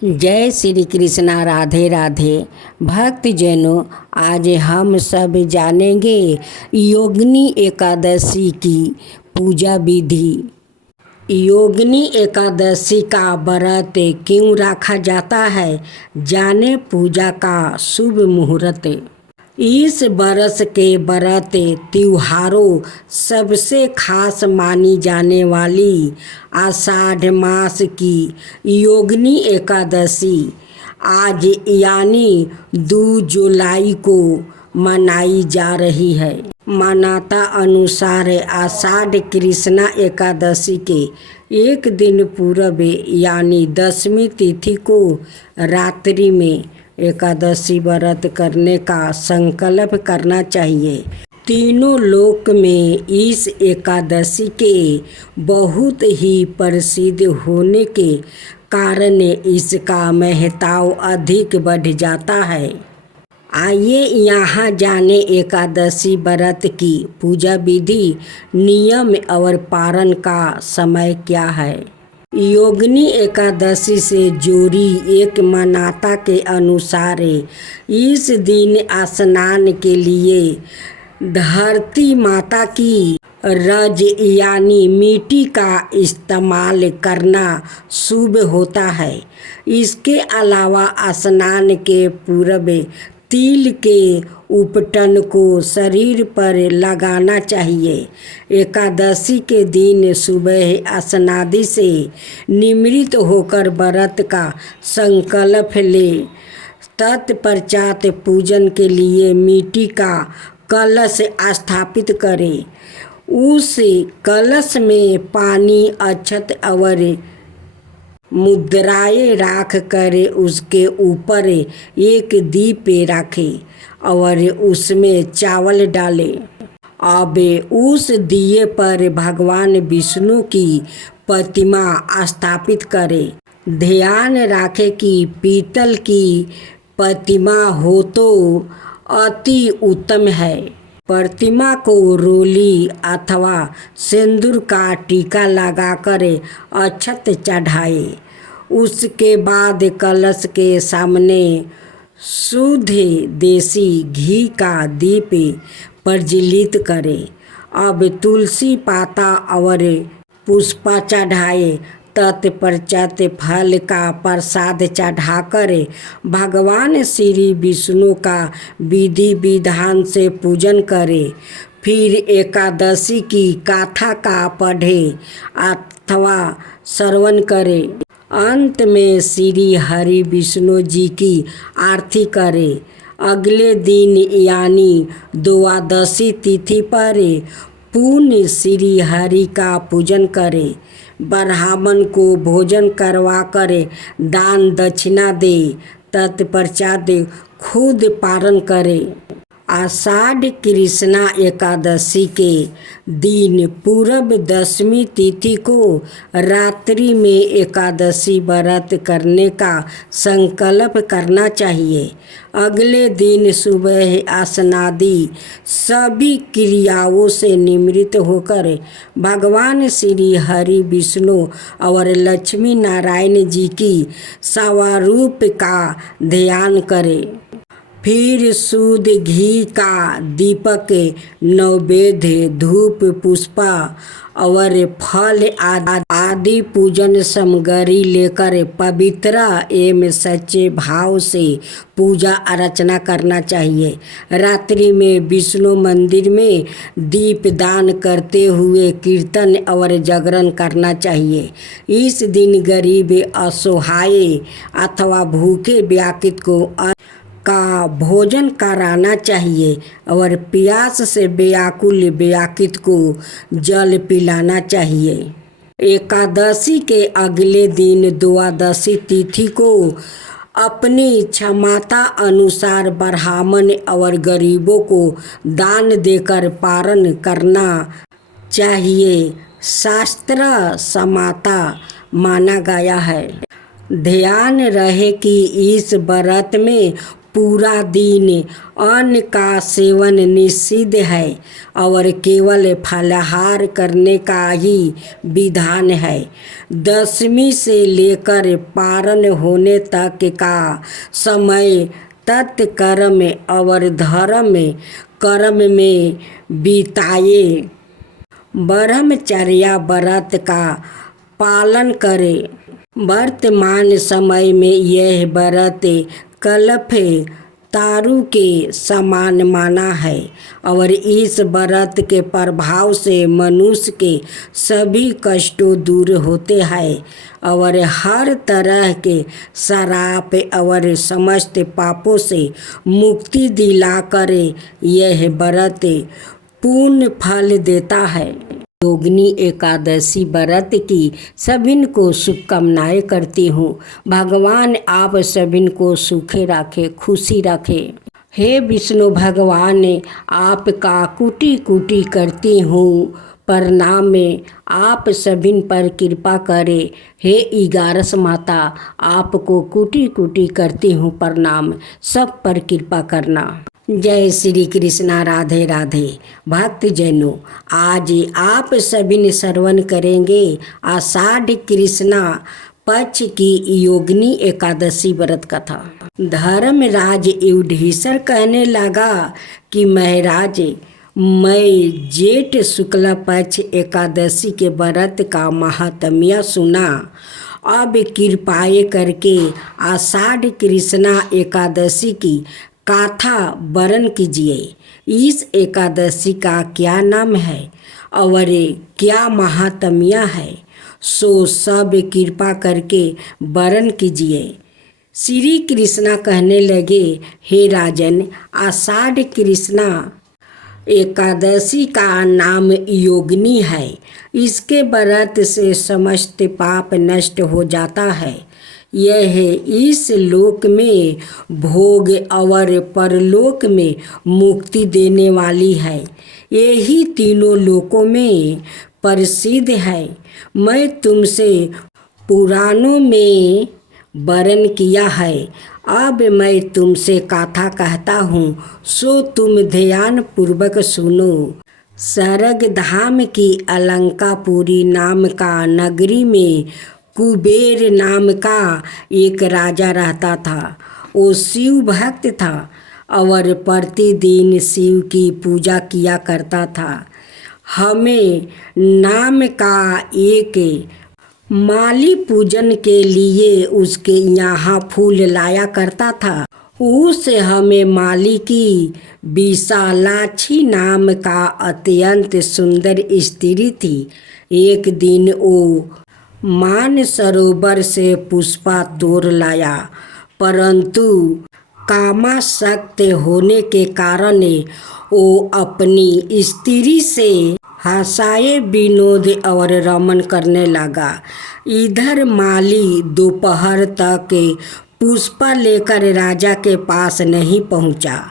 जय श्री कृष्णा। राधे राधे। भक्त जनों, आज हम सब जानेंगे योगिनी एकादशी की पूजा विधि। योगिनी एकादशी का व्रत क्यों रखा जाता है, जाने पूजा का शुभ मुहूर्त। इस बरस के व्रत त्योहारों सबसे खास मानी जाने वाली आषाढ़ मास की योगिनी एकादशी आज यानी 2 जुलाई को मनाई जा रही है। मान्यता अनुसार आषाढ़ कृष्णा एकादशी के एक दिन पूर्व यानी 10वीं तिथि को रात्रि में एकादशी व्रत करने का संकल्प करना चाहिए। तीनों लोक में इस एकादशी के बहुत ही प्रसिद्ध होने के कारण इसका महत्व अधिक बढ़ जाता है। आइए यहाँ जाने एकादशी व्रत की पूजा विधि, नियम और पारण का समय क्या है। योगिनी एकादशी से जुड़ी एक मान्यता के अनुसार इस दिन स्नान के लिए धरती माता की रज यानी मिट्टी का इस्तेमाल करना शुभ होता है। इसके अलावा स्नान के पूर्व तिल के उपटन को शरीर पर लगाना चाहिए। एकादशी के दिन सुबह स्नादि से निवृत्त होकर व्रत का संकल्प ले। तत्पश्चात पूजन के लिए मिट्टी का कलश स्थापित करें। उस कलश में पानी, अक्षत और मुद्राएं रख कर उसके ऊपर एक दीप रखें और उसमें चावल डालें। अब उस दिए पर भगवान विष्णु की प्रतिमा स्थापित करें। ध्यान रखें कि पीतल की प्रतिमा हो तो अति उत्तम है। प्रतिमा को रोली अथवा सिंदूर का टीका लगाकर अक्षत चढ़ाए। उसके बाद कलश के सामने शुद्ध देसी घी का दीप प्रज्वलित करें। अब तुलसी पाता और पुष्प चढ़ाए। तत्पश्चात फल का प्रसाद चढ़ाकर भगवान श्री विष्णु का विधि विधान से पूजन करें। फिर एकादशी की गाथा का पढ़े अथवा श्रवण करें। अंत में श्री हरि विष्णु जी की आरती करें। अगले दिन यानी द्वादशी तिथि पर पुण्य श्री हरि का पूजन करें। ब्राह्मण को भोजन करवा कर दान दक्षिणा दे। तत्पश्चात खुद पारण करें। आषाढ़ कृष्णा एकादशी के दिन पूर्व 10वीं तिथि को रात्रि में एकादशी व्रत करने का संकल्प करना चाहिए। अगले दिन सुबह स्नादि सभी क्रियाओं से निवृत्त होकर भगवान श्री हरि विष्णु और लक्ष्मी नारायण जी की स्वरूप का ध्यान करें। फिर शुद्ध घी का दीपक, नैवेद्य, धूप, पुष्प और फल आदि पूजन सामग्री लेकर पवित्र एवं सच्चे भाव से पूजा अर्चना करना चाहिए। रात्रि में विष्णु मंदिर में दीप दान करते हुए कीर्तन और जागरण करना चाहिए। इस दिन गरीब, असहाय अथवा भूखे व्याकुल को का भोजन कराना चाहिए और प्यास से व्याकुल व्याकुल को जल पिलाना चाहिए। एकादशी के अगले दिन द्वादशी तिथि को अपनी क्षमता अनुसार ब्राह्मण और गरीबों को दान देकर पारण करना चाहिए। शास्त्र सम्मत माना गया है। ध्यान रहे कि इस व्रत में पूरा दिन अन्न का सेवन निषिद्ध है और केवल फलाहार करने का ही विधान है। 10वीं से लेकर पारण होने तक का समय तत्कर्म और धर्म कर्म में बिताए। ब्रह्मचर्या व्रत का पालन करें। वर्तमान समय में यह व्रत कल्प तारू के समान माना है और इस व्रत के प्रभाव से मनुष्य के सभी कष्टों दूर होते हैं और हर तरह के श्राप और समस्त पापों से मुक्ति दिलाकर यह व्रत पूर्ण फल देता है। योगिनी एकादशी व्रत की सभी को शुभकामनाएं करती हूँ। भगवान आप सभी को सुखे रखे, खुशी रखे। हे विष्णु भगवान, आपका कोटि कोटि करती हूँ प्रणाम में, आप सभी पर कृपा करे। हे 11 माता, आपको कोटि कोटि करती हूँ प्रणाम, सब पर कृपा करना। जय श्री कृष्णा, राधे राधे। भक्त जनों, आज आप सभी ने श्रवण करेंगे आषाढ़ कृष्णा पक्ष की योगिनी एकादशी व्रत कथा। धर्मराज युधिष्ठिर कहने लगा कि महाराज, मैं जेठ शुक्ल पक्ष एकादशी के व्रत का महात्म्य सुना। अब कृपाएं करके आषाढ़ कृष्णा एकादशी की कथा वर्णन कीजिए। इस एकादशी का क्या नाम है और क्या महात्म्य है, सो सब कृपा करके वर्णन कीजिए। श्री कृष्णा कहने लगे, हे राजन, आषाढ़ कृष्णा एकादशी का नाम योगिनी है। इसके व्रत से समस्त पाप नष्ट हो जाता है। यह इस लोक में भोग और परलोक में मुक्ति देने वाली है। यही तीनों लोकों में प्रसिद्ध है। मैं तुमसे पुराणों में वर्णन किया है। अब मैं तुमसे कथा कहता हूँ, सो तुम ध्यान पूर्वक सुनो। स्वर्ग धाम की अलंकापुरी नाम का नगरी में कुबेर नाम का एक राजा रहता था। वो शिव भक्त था और प्रतिदिन शिव की पूजा किया करता था। हमें नाम का एक माली पूजन के लिए उसके यहाँ फूल लाया करता था। उस हमें माली की विशालाक्षी नाम का अत्यंत सुंदर स्त्री थी। एक वो मान सरोवर से पुष्पा तोड़ लाया, परंतु कामासक्त होने के कारण वो अपनी स्त्री से हंसाए विनोद और रमन करने लगा। इधर माली दोपहर तक पुष्पा लेकर राजा के पास नहीं पहुंचा।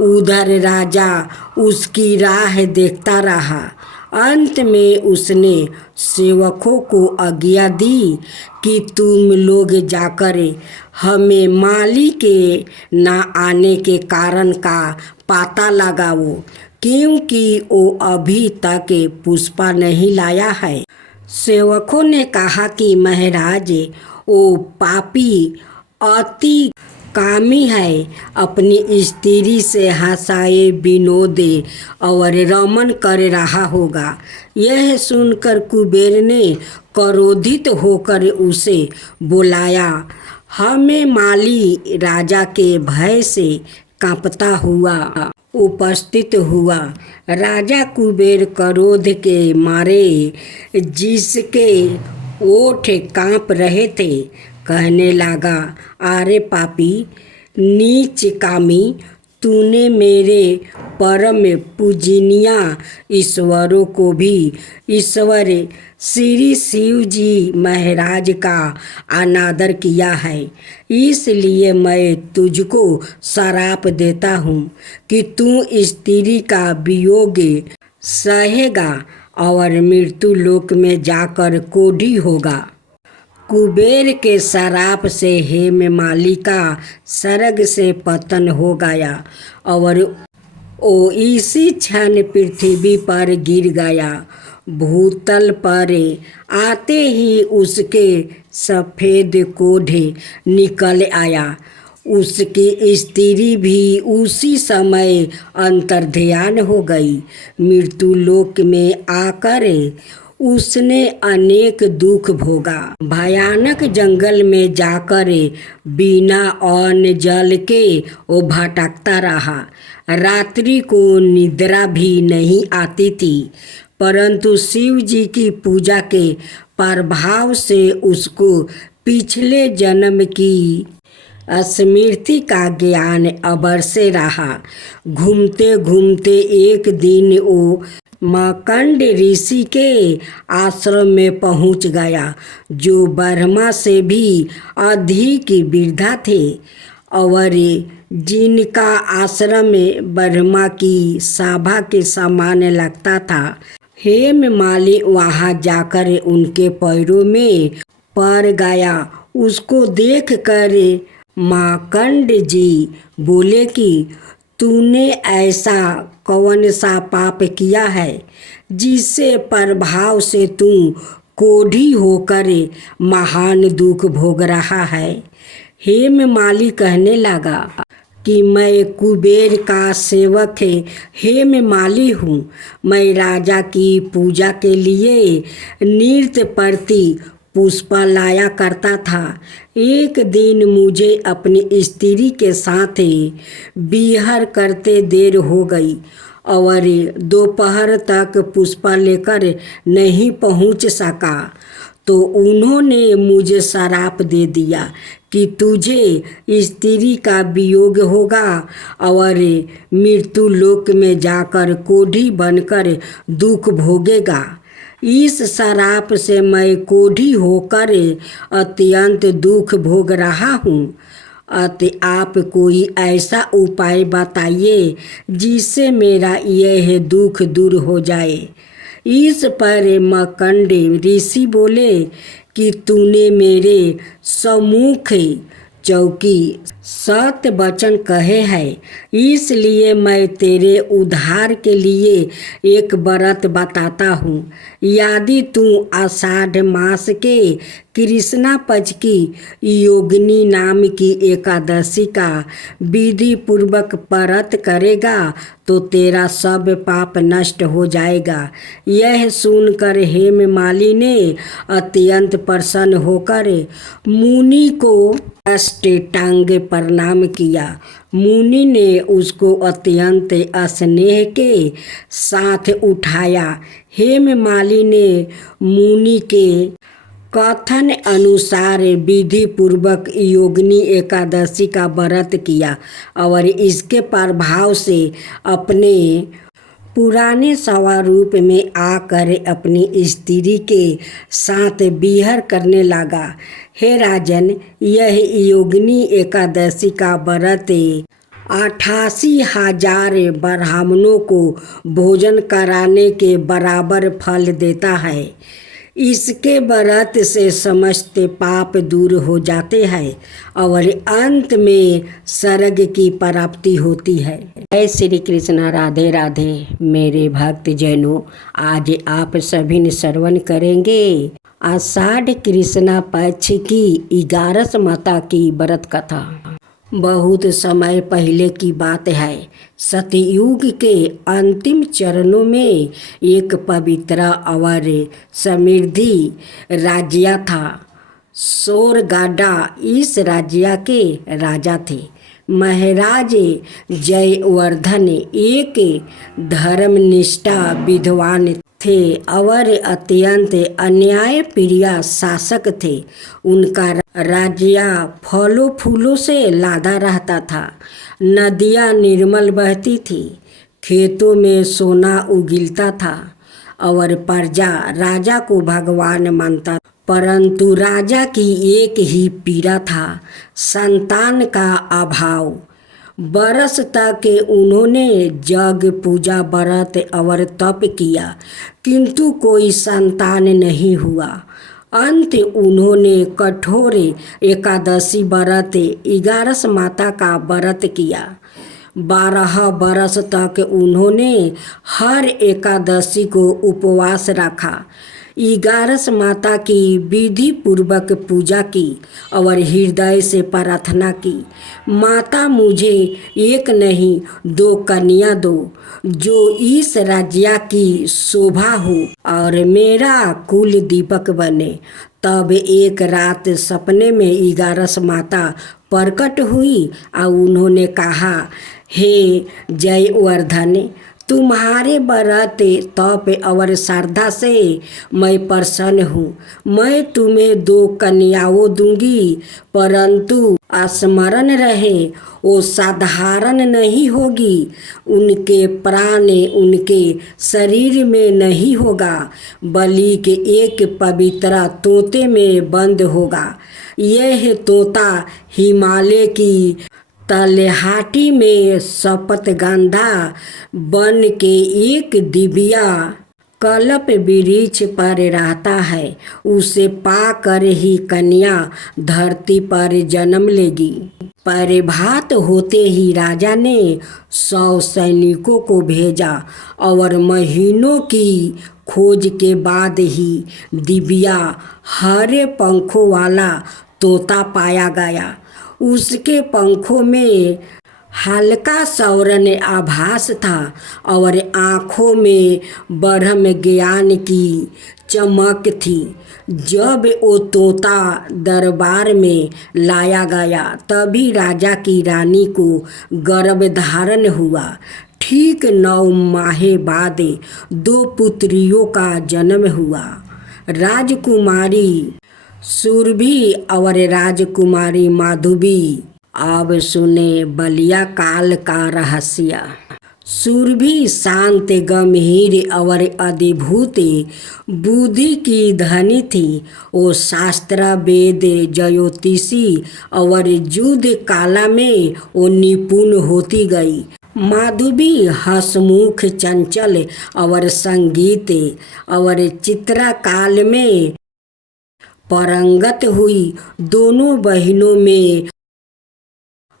उधर राजा उसकी राह देखता रहा। अंत में उसने सेवकों को आज्ञा दी कि तुम लोग जाकर हमें माली के न आने के कारण का पता लगाओ, क्योंकि वो अभी तक पुष्पा नहीं लाया है। सेवकों ने कहा कि महाराज, वो पापी अति कामी है, अपनी स्त्री से हंसाए विनोद और रमन कर रहा होगा। यह सुनकर कुबेर ने क्रोधित होकर उसे बुलाया। हमें माली राजा के भय से कांपता हुआ उपस्थित हुआ। राजा कुबेर क्रोध के मारे जिसके ओठ कांप रहे थे, कहने लगा, अरे पापी नीच कामी, तूने मेरे परम पूजनीय ईश्वरों को भी ईश्वर श्री शिव जी महाराज का अनादर किया है। इसलिए मैं तुझको श्राप देता हूँ कि तू स्त्री का वियोग सहेगा और मृत्यु लोक में जाकर कोढ़ी होगा। कुबेर के शराप से हेममाली का स्वर्ग से पतन हो गया और वो इसी क्षण पृथ्वी पर गिर गया। भूतल पर आते ही उसके सफ़ेद कोढ़े निकल आया। उसकी स्त्री भी उसी समय अंतर्ध्यान हो गई। मृत्यु लोक में आकर उसने अनेक दुख भोगा। भयानक जंगल में जाकर बिना अन्न जल के वो भटकता रहा। रात्रि को निद्रा भी नहीं आती थी, परंतु शिव जी की पूजा के प्रभाव से उसको पिछले जन्म की स्मृति का ज्ञान अवश्य रहा। घूमते घूमते एक दिन वो मार्कंड ऋषि के आश्रम में पहुंच गया, जो ब्रह्मा से भी अधिक वृद्धा थे और जिनका आश्रम ब्रह्मा की सभा के समान लगता था। हेममाली वहां जाकर उनके पैरों में पड़ गया। उसको देखकर मार्कंड जी बोले कि तूने ऐसा कौन सा पाप किया है जिससे प्रभाव से तू कोढ़ी होकर महान दुख भोग रहा है। हेममाली कहने लगा कि मैं कुबेर का सेवक हेममाली हूँ। मैं राजा की पूजा के लिए नृत्य प्रति पुष्प लाया करता था। एक दिन मुझे अपनी स्त्री के साथ विहार करते देर हो गई और दोपहर तक पुष्प लेकर नहीं पहुंच सका, तो उन्होंने मुझे श्राप दे दिया कि तुझे स्त्री का वियोग होगा और मृत्यु लोक में जाकर कोढ़ी बनकर दुख भोगेगा। इस श्राप से मैं कोढ़ी होकर अत्यंत दुख भोग रहा हूँ। अतः आप कोई ऐसा उपाय बताइए जिससे मेरा यह दुख दूर हो जाए। इस पर मार्कंड ऋषि बोले कि तूने मेरे सम्मुख चौकी सत्य वचन कहे हैं, इसलिए मैं तेरे उद्धार के लिए एक व्रत बताता हूँ। यदि तू आषाढ़ मास के कृष्णा पक्ष की योगिनी नाम की एकादशी का विधि पूर्वक व्रत करेगा तो तेरा सब पाप नष्ट हो जाएगा। यह सुनकर हेममाली ने अत्यंत प्रसन्न होकर मुनि को अष्टांग प्रणाम किया। मुनि ने उसको अत्यंत स्नेह के साथ उठाया। हेममाली ने मुनि के कथन अनुसार विधि पूर्वक योगिनी एकादशी का व्रत किया और इसके प्रभाव से अपने पुराने स्वरूप में आकर अपनी स्त्री के साथ विहार करने लगा। हे राजन, यह योगिनी एकादशी का व्रत 88,000 ब्राह्मणों को भोजन कराने के बराबर फल देता है। इसके व्रत से समस्त पाप दूर हो जाते हैं और अंत में स्वर्ग की प्राप्ति होती है। जय श्री कृष्ण। राधे राधे। मेरे भक्त जनों, आज आप सभी ने श्रवण करेंगे आषाढ़ कृष्णा पक्ष की 11 माता की व्रत कथा। बहुत समय पहले की बात है। सतयुग के अंतिम चरणों में एक पवित्र और समृद्धि राज्य था। सोरगाडा इस राज्य के राजा थे। महाराज जयवर्धन एक धर्मनिष्ठा विद्वान थे और अत्यंत अन्याय प्रिय शासक थे। उनका राज्य फलों फूलों से लादा रहता था। नदियाँ निर्मल बहती थी, खेतों में सोना उगलता था और प्रजा राजा को भगवान मानता। परंतु राजा की एक ही पीड़ा था, संतान का अभाव। बरस तक उन्होंने जग पूजा व्रत और तप किया, किंतु कोई संतान नहीं हुआ। अंत उन्होंने कठोर एकादशी व्रत 11 माता का व्रत किया। 12 बरस तक उन्होंने हर एकादशी को उपवास रखा। 11 माता की विधि पूर्वक पूजा की और हृदय से प्रार्थना की, माता मुझे एक नहीं 2 कन्या दो, जो इस राज्य की शोभा हो और मेरा कुल दीपक बने। तब एक रात सपने में 11 माता प्रकट हुई और उन्होंने कहा, हे जयवर्धन, तुम्हारे व्रत तप और श्रद्धा से मैं प्रसन्न हूँ। मैं तुम्हें 2 कन्याओं दूंगी, परंतु स्मरण रहे वो साधारण नहीं होगी। उनके प्राण उनके शरीर में नहीं होगा, बल्कि एक पवित्र तोते में बंद होगा। यह तोता हिमालय की तलहाटी में शपथगंधा बन के एक दिव्या कल्प वृक्ष पर रहता है। उसे पाकर ही कन्या धरती पर जन्म लेगी। प्रभात होते ही राजा ने 100 सैनिकों को भेजा और महीनों की खोज के बाद ही दिव्या हरे पंखों वाला तोता पाया गया। उसके पंखों में हल्का सौरन आभास था और आँखों में ब्रह्म ज्ञान की चमक थी। जब वो तोता दरबार में लाया गया तभी राजा की रानी को गर्भधारण हुआ। ठीक 9 माह बाद 2 पुत्रियों का जन्म हुआ, राजकुमारी सुरभि और राजकुमारी माधवी। अब सुने बलिया काल का रहस्य। सुरभि शांत, गंभीर और अद्भुत बुद्धि की धनी थी। वो शास्त्र, वेद, ज्योतिषी और युद्ध कला में वो निपुण होती गई। माधवी हंसमुख, चंचल और संगीत और चित्रकला में पारंगत हुई। दोनों बहनों में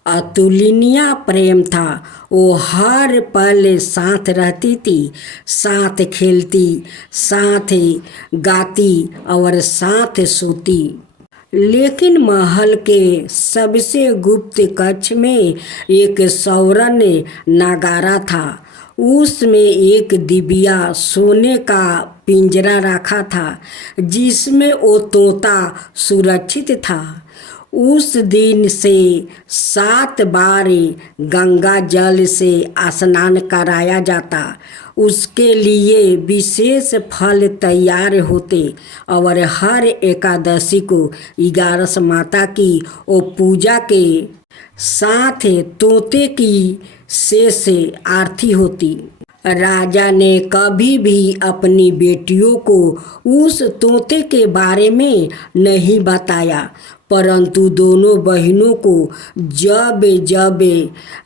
अतुलनीय प्रेम था। वो हर पल साथ रहती थी, साथ खेलती, साथ गाती और साथ सोती। लेकिन महल के सबसे गुप्त कक्ष में एक सौरन नगारा था। उसमें एक दिव्या सोने का पिंजरा रखा था, जिसमें वो तोता सुरक्षित था। उस दिन से 7 बार गंगा जल से स्नान कराया जाता। उसके लिए विशेष फल तैयार होते और हर एकादशी को 11 माता की वो पूजा के साथ तोते की शेष आरती होती। राजा ने कभी भी अपनी बेटियों को उस तोते के बारे में नहीं बताया, परंतु दोनों बहनों को जब जब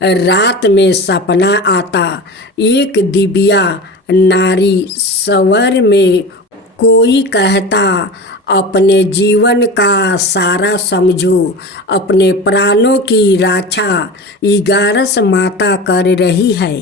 रात में सपना आता, एक दिव्या नारी स्वर में कोई कहता, अपने जीवन का सारा समझो, अपने प्राणों की रक्षा 11 माता कर रही है,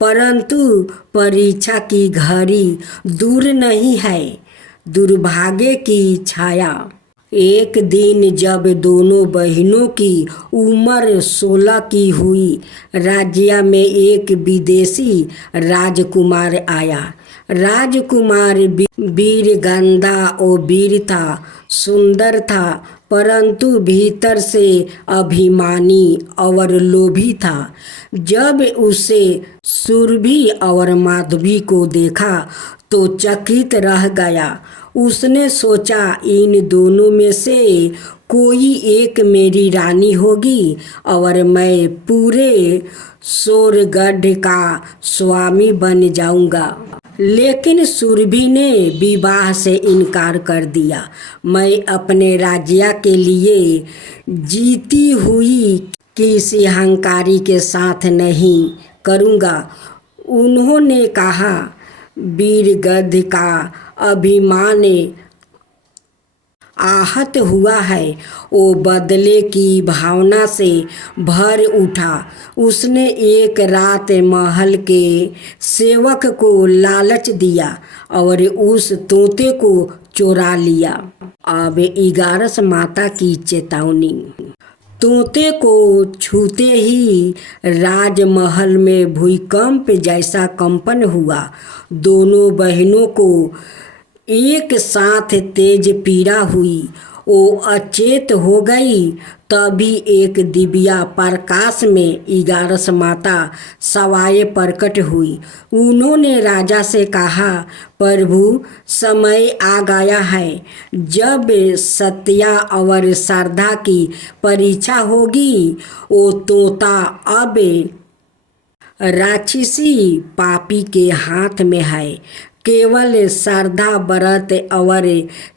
परंतु परीक्षा की घड़ी दूर नहीं है, दुर्भाग्य की छाया। एक दिन जब दोनों बहनों की उम्र 16 की हुई, राज्य में एक विदेशी राजकुमार आया। राजकुमार वीरगंधा और वीर था, सुंदर था, परंतु भीतर से अभिमानी और लोभी था। जब उसे सुरभि और माधवी को देखा तो चकित रह गया। उसने सोचा, इन दोनों में से कोई एक मेरी रानी होगी और मैं पूरे सोरगढ़ का स्वामी बन जाऊंगा। लेकिन सुरभि ने विवाह से इनकार कर दिया। मैं अपने राज्य के लिए जीती हुई किसी अहंकारी के साथ नहीं करूँगा। उन्होंने कहा, वीरगद्ध का अभिमान आहत हुआ है, वो बदले की भावना से भर उठा। उसने एक रात महल के सेवक को लालच दिया और उस तोते को चुरा लिया। अब 11 माता की चेतावनी। तोते को छूते ही राजमहल में भूकंप जैसा कंपन हुआ। दोनों बहनों को एक साथ तेज पीड़ा हुई। वो अचेत हो गई। तभी एक दिव्या प्रकाश में 11 माता सवाए प्रकट हुई। उन्होंने राजा से कहा, प्रभु, समय आ गया है जब सत्या और श्रद्धा की परीक्षा होगी। वो तोता अब राक्षसी पापी के हाथ में है। केवल श्रद्धा, व्रत और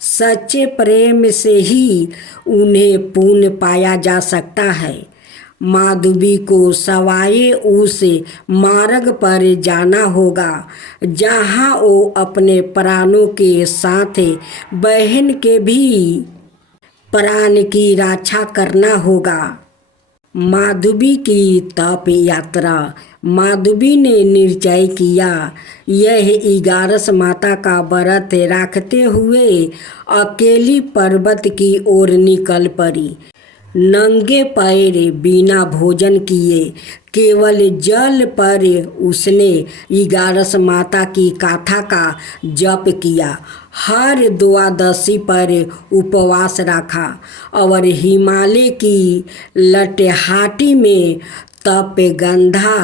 सच्चे प्रेम से ही उन्हें पुण्य पाया जा सकता है। माधवी को सवाए उस मार्ग पर जाना होगा जहाँ वो अपने प्राणों के साथ बहन के भी प्राण की रक्षा करना होगा। माधवी की तप यात्रा। माधवी ने निश्चय किया, यह 11 माता का व्रत रखते हुए अकेली पर्वत की ओर निकल पड़ी। नंगे पैर, बिना भोजन किए, केवल जल पर उसने 11 माता की गाथा का जप किया। हर द्वादशी पर उपवास रखा और हिमालय की लटहाटी में तपगंधा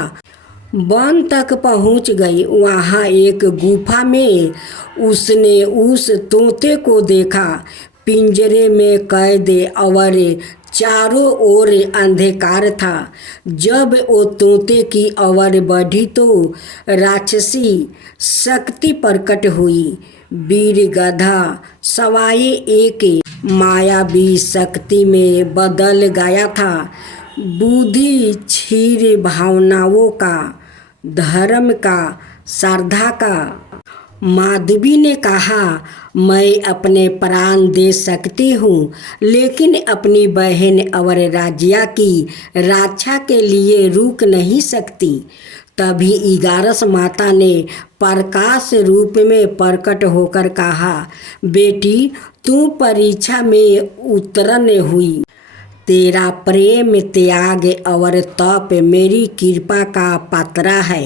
वन तक पहुंच गई। वहां एक गुफा में उसने उस तोते को देखा, पिंजरे में कैद और चारों ओर अंधकार था। जब वो तोते की आवाज़ बढ़ी तो राक्षसी शक्ति प्रकट हुई। वीर गधा सवाए एक मायावी शक्ति में बदल गया था। बुद्धि क्षीर भावनाओं का, धर्म का, श्रद्धा का। माधवी ने कहा, मैं अपने प्राण दे सकती हूँ, लेकिन अपनी बहन और राज्य की रक्षा के लिए रुक नहीं सकती। तभी 11 माता ने प्रकाश रूप में प्रकट होकर कहा, बेटी, तू परीक्षा में उत्तीर्ण हुई। तेरा प्रेम, त्याग और तप मेरी कृपा का पात्र है।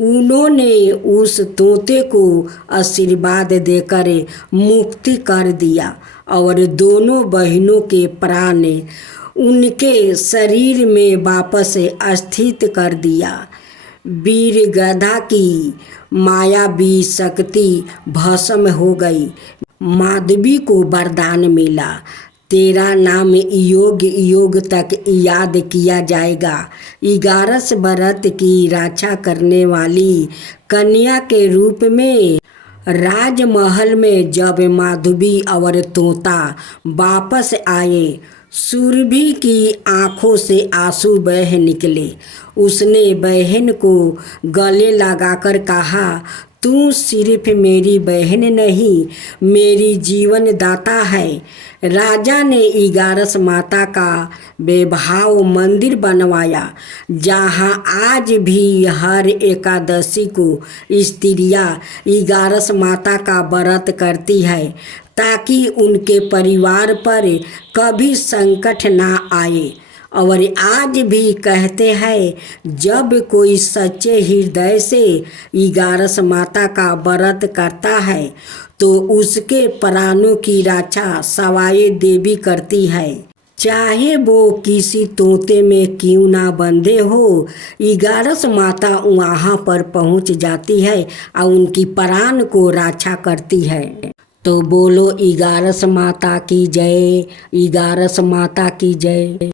उन्होंने उस तोते को आशीर्वाद देकर मुक्ति कर दिया और दोनों बहनों के प्राण उनके शरीर में वापस स्थित कर दिया। वीर गधा की मायावी शक्ति भस्म हो गई। माधवी को वरदान मिला, तेरा नाम योग योग तक याद किया जाएगा। 11 व्रत की रक्षा करने वाली कन्या के रूप में राजमहल में जब माधवी और तोता वापस आए, सुरभि की आंखों से आंसू बह निकले। उसने बहन को गले लगाकर कहा, तू सिर्फ मेरी बहन नहीं, मेरी जीवन दाता है। राजा ने 11 माता का वैभव मंदिर बनवाया, जहाँ आज भी हर एकादशी को स्त्रियाँ 11 माता का व्रत करती है, ताकि उनके परिवार पर कभी संकट ना आए। और आज भी कहते हैं, जब कोई सच्चे हृदय से 11 माता का व्रत करता है तो उसके प्राणों की रक्षा सवाए देवी करती है, चाहे वो किसी तोते में क्यों ना बंधे हो। 11 माता वहाँ पर पहुँच जाती है और उनकी प्राण को रक्षा करती है। तो बोलो 11 माता की जय, 11 माता की जय।